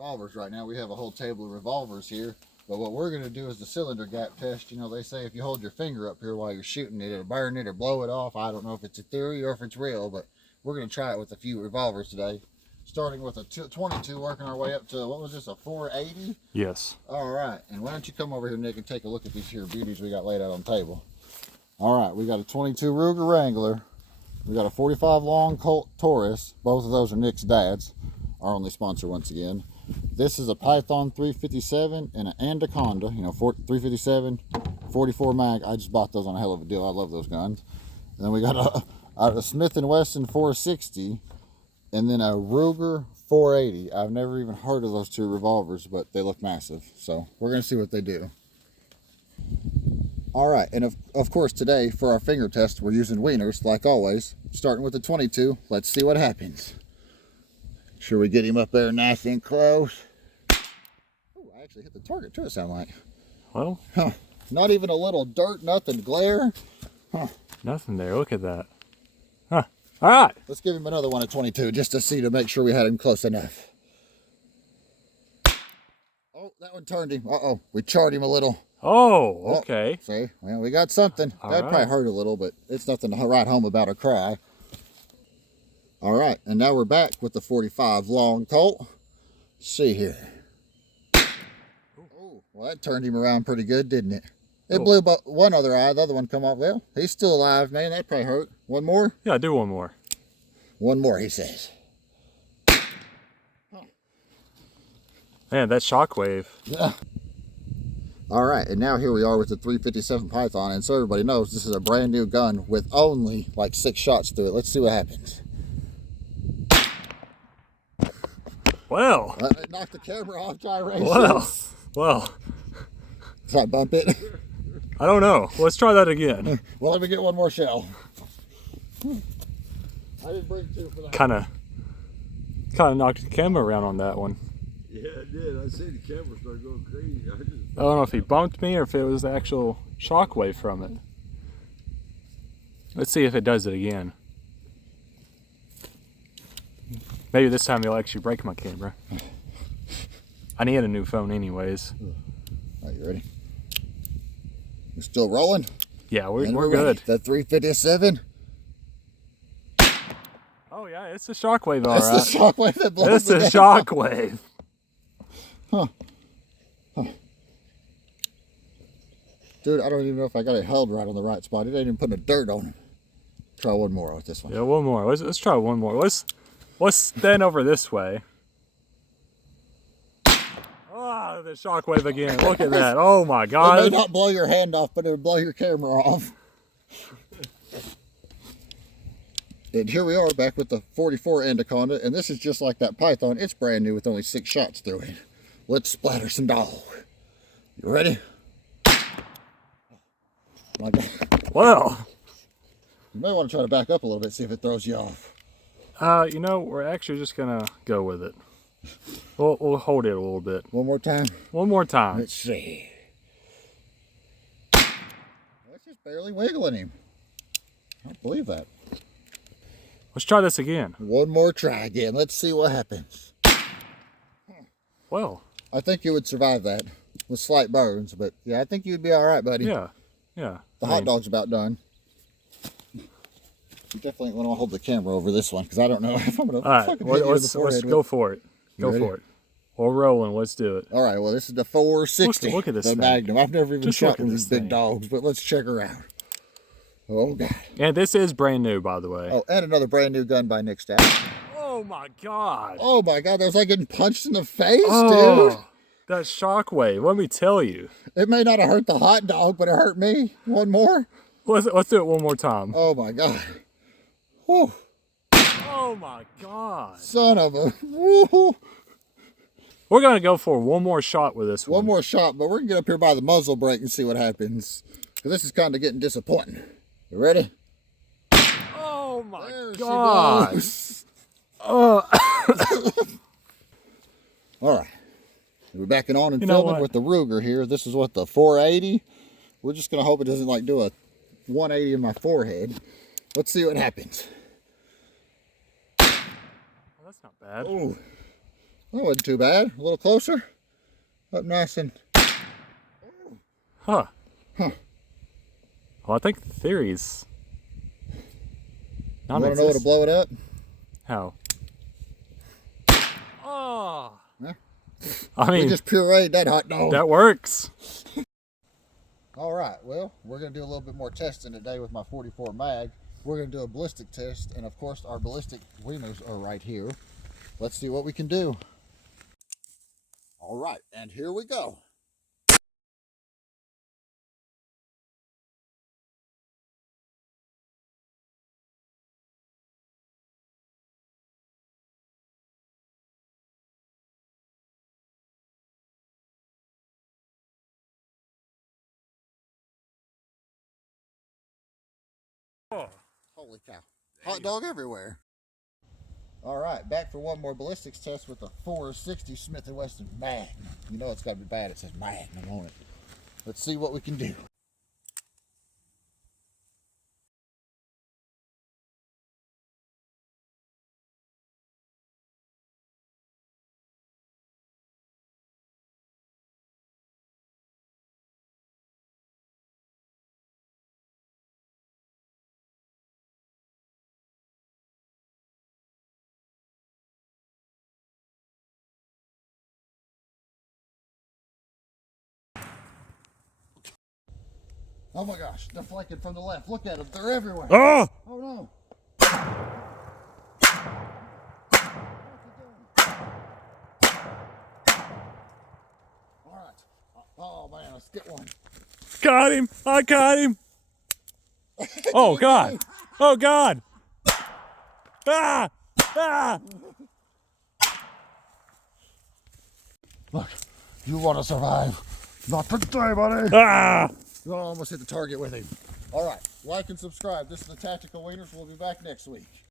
revolvers right now. We have a whole table of revolvers here. But what we're going to do is the cylinder gap test. You know, they say if you hold your finger up here while you're shooting it, it'll burn it or blow it off. I don't know if it's a theory or if it's real, but we're going to try it with a few revolvers today. Starting with a 22, working our way up to, what was this, a 480? Yes. All right. And why don't you come over here, Nick, and take a look at these here beauties we got laid out on the table. All right. We got a 22 Ruger Wrangler. We got a 45 long Colt Taurus. Both of those are Nick's dad's, our only sponsor once again. This is a Python 357 and an Anaconda, you know, 357, 44 mag. I just bought those on a hell of a deal. I love those guns. And then we got a Smith & Wesson 460 and then a Ruger 480. I've never even heard of those two revolvers, but they look massive. So we're going to see what they do. All right, and of course today for our finger test, we're using weiners like always. Starting with the 22, let's see what happens. Sure we get him up there nice and close. Oh, I actually hit the target too, it sounds like. Well, huh. Not even a little dirt, nothing, glare. Huh. Nothing there, look at that. Huh. All right. Let's give him another one at 22 just to see, to make sure we had him close enough. Oh, that one turned him. Uh-oh, we charred him a little. Oh, okay. Oh, see, well, we got something. That probably hurt a little, but it's nothing to write home about or cry. All right, and now we're back with the 45 long Colt. Let's see here. Oh, well, that turned him around pretty good, didn't it? It blew one other eye. The other one come off. Well, he's still alive, man. That probably hurt. One more? Yeah, do one more. One more, he says. Man, that shockwave. Yeah. All right, and now here we are with the 357 Python, and so everybody knows this is a brand new gun with only like 6 shots through it. Let's see what happens. Well. It knocked the camera off gyration. Well. Should I bump it? I don't know. Let's try that again. Well, let me get one more shell. I didn't bring 2 for that. Kind of knocked the camera around on that one. Yeah, it did. I see the camera start going crazy. I don't know if he bumped me or if it was the actual shockwave from it. Let's see if it does it again. Maybe this time he'll actually break my camera. I need a new phone anyways. All right, you ready? We're still rolling? Yeah, we're good. The 357. Oh yeah, it's a shockwave, all right. That's the shockwave that blows It's a shockwave. Huh. Dude, I don't even know if I got it held right on the right spot. It ain't even putting a dirt on it. Try one more with this one. Yeah, one more. Let's try one more. Let's stand over this way. Ah, the shockwave again. Look at that. Oh my God. It may not blow your hand off, but it'll blow your camera off. And here we are back with the 44 Anaconda, and this is just like that Python. It's brand new with only 6 shots through it. Let's splatter some dog. You ready? My God. Well. You may want to try to back up a little bit, see if it throws you off. You know, we're actually just gonna go with it. We'll hold it a little bit. One more time? One more time. Let's see. That's just barely wiggling him. I don't believe that. Let's try this again. One more try again. Let's see what happens. Well. I think you would survive that with slight burns, but yeah, I think you'd be all right, buddy. Yeah. The hot dog's about done. You definitely want to hold the camera over this one because I don't know if I'm going to fucking hit you in the forehead. Let's go for it. Go for it. We're rolling. Let's do it. All right. Well, this is the 460. Look at this the thing. Magnum. I've never even shot one of these big thing. dogs, but let's check her out. Oh, God. And this is brand new, by the way. Oh, and another brand new gun by Nick's dad. Oh, my God. Oh, my God. That was like getting punched in the face, Oh, dude. that shockwave. Let me tell you. It may not have hurt the hot dog, but it hurt me. One more? Let's do it one more time. Oh, my God. Whew. Oh, my God. Son of a... Woo. We're going to go for one more shot with this one. One more shot, but we're going to get up here by the muzzle brake and see what happens. Because this is kind of getting disappointing. You ready? Oh, my there God. All right. We're backing on and filming with the Ruger here. This is what, the 480? We're just going to hope it doesn't like do a 180 in my forehead. Let's see what happens. Oh, that's not bad. Oh. That wasn't too bad. A little closer. Up nice and... Huh. Huh. Well, I think the theory's You want to know how to blow it up? How? Oh. Yeah. I mean, We just pureed that hot dog. that works. All right, well, we're going to do a little bit more testing today with my 44 mag. We're going to do a ballistic test, and of course our ballistic wieners are right here. Let's see what we can do. All right, and here we go. Oh. Holy cow. Hot dog everywhere. All right, back for one more ballistics test with the 460 Smith & Wesson Magnum. You know it's got to be bad. It says Magnum on it. Let's see what we can do. Oh my gosh, they're flanking from the left. Look at them, they're everywhere. Oh! Oh no. All right. Oh man, let's get one. Got him! I got him! Oh God! Oh God! Ah! Ah! Look, you want to survive. Not today, buddy. Ah! You almost hit the target with him. All right, like and subscribe. This is the Tactical Wieners. We'll be back next week.